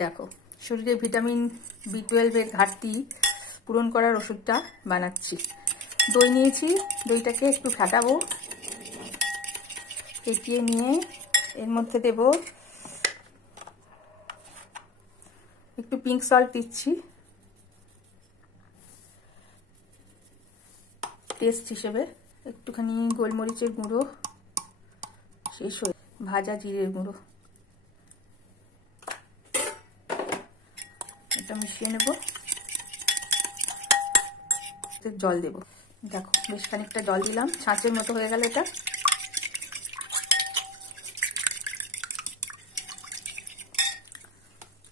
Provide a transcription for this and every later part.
দেখো, শরীরে vitamin B12 এর ঘাটতি পূরণ করার ওষুধটা বানাচ্ছি। দই নিয়েছি, দইটাকে একটু ফাটাবো, ফেটিয়ে নিয়ে এর মধ্যে দেব একটু পিঙ্ক সল্ট দিচ্ছি টেস্ট হিসেবে, একটুখানি গোলমরিচের গুঁড়ো, শেষ হয়ে ভাজা জিরের গুঁড়ো, এটা মিশিয়ে নেব। জল দেব, দেখো বেশ খানিকটা জল দিলাম, ছাঁচের মতো হয়ে গেল এটা।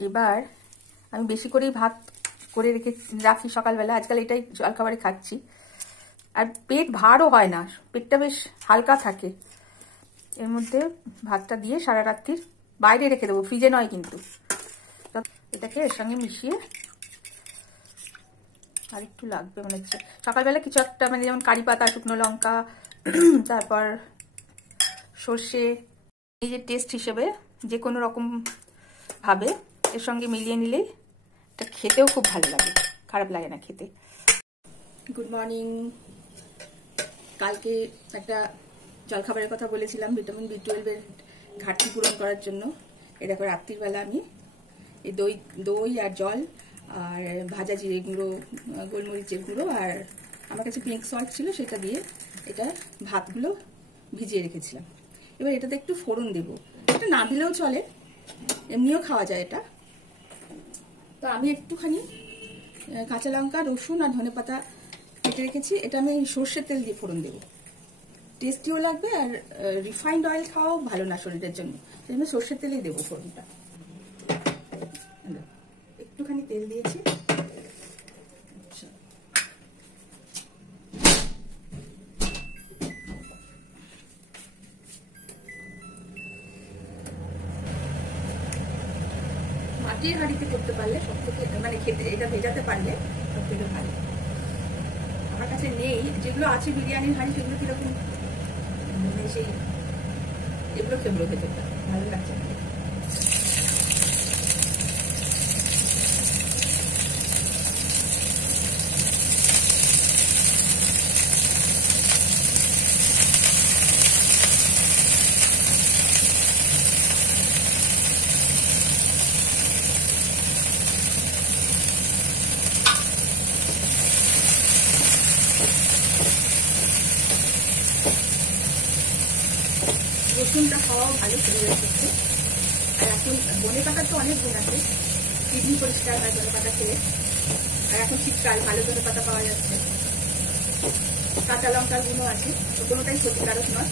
এবার আমি বেশি করেই ভাত করে রাখি সকালবেলা, আজকাল এটাই জলখাবারে খাচ্ছি, আর পেট ভারও হয় না, পেটটা বেশ হালকা থাকে। এর মধ্যে ভাতটা দিয়ে সারা রাত্রির বাইরে রেখে দেবো, ফ্রিজে নয় কিন্তু। এটাকে এর সঙ্গে মিশিয়ে, আর একটু লাগবে মনে হচ্ছে, সকালবেলা কিছু একটা মানে যেমন কারি পাতা, শুকনো লঙ্কা, তারপর সর্ষে, এই যে টেস্ট হিসেবে যে কোনো রকম ভাবে এর সঙ্গে মিলিয়ে নিলেই এটা খেতেও খুব ভালো লাগে, খারাপ লাগে না খেতে। Good morning. কালকে একটা জলখাবারের কথা বলেছিলাম ভিটামিন B12 এর ঘাটতি পূরণ করার জন্য। এই দেখো রাত্রিবেলা আমি এই দই আর জল আর ভাজা জিরে গুঁড়ো, গোলমরিচের গুঁড়ো, আর আমার কাছে পিঙ্ক সল্ট ছিল, সেটা দিয়ে এটা ভাতগুলো ভিজিয়ে রেখেছিলাম। এবার এটাতে একটু ফোড়ন দেব, এটা না দিলেও চলে, এমনিও খাওয়া যায় এটা। তো আমি একটুখানি কাঁচা লঙ্কা, রসুন আর ধনেপাতা কেটে রেখেছি, এটা আমি সর্ষের তেল দিয়ে ফোড়ন দেবো, টেস্টিও লাগবে, আর রিফাইন্ড অয়েল খাওয়াও ভালো না শরীরের জন্য, সেই জন্য সর্ষের তেলেই দেবো ফোড়নটা। একটুখানি তেল দিয়েছি, মাটির হাঁড়িতে করতে পারলে সব থেকে মানে খেতে, এটা ভেজাতে পারলে সব থেকে ভালো। আমার কাছে নেই, যেগুলো আছে বিরিয়ানির হাঁড়ি সেগুলো কিরকম মানে সেই এগুলো খেগুলো খেতে ভালো লাগছে না। রসুনটা খাওয়াও ভালো শরীরের পক্ষে, আর এখন ধনে পাতার তো অনেক গুণ আছে, কিডনি পরিষ্কার হয় ধনে পাতা খেলে, আর এখন শীতকাল ভালো ধনে পাতা পাওয়া যাচ্ছে, কাঁচা লঙ্কার গুণও আছে, তো কোনোটাই ক্ষতিকারক নয়।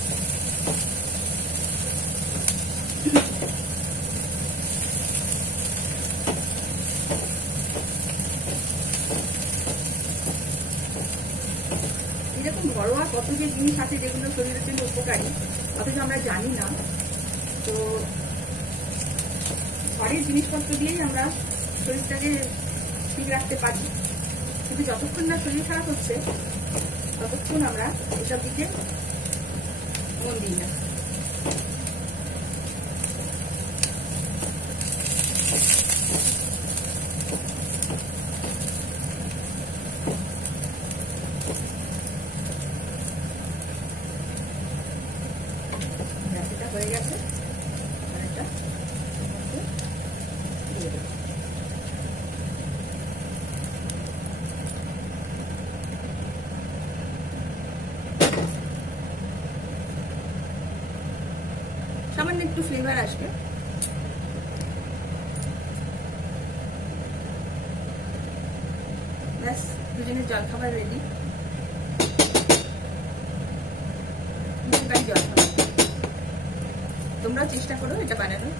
এরকম ঘরোয়া কত যে জিনিস আছে যেগুলো শরীরের জন্য উপকারী, অথচ আমরা জানি না। তো ঘরের জিনিসপত্র দিয়েই আমরা শরীরটাকে ঠিক রাখতে পারি, কিন্তু যতক্ষণ না শরীর খারাপ হচ্ছে ততক্ষণ আমরা এসব দিকে মন দিই না। হয়ে গেছে, অনেকটা দিয়ে দেবো। সামান্য একটু ফ্লেভার আসবে। ব্যাস, দুজনের জলখাবার রেডি, জলখাবার। তোমরাও চেষ্টা করো এটা বানানোর।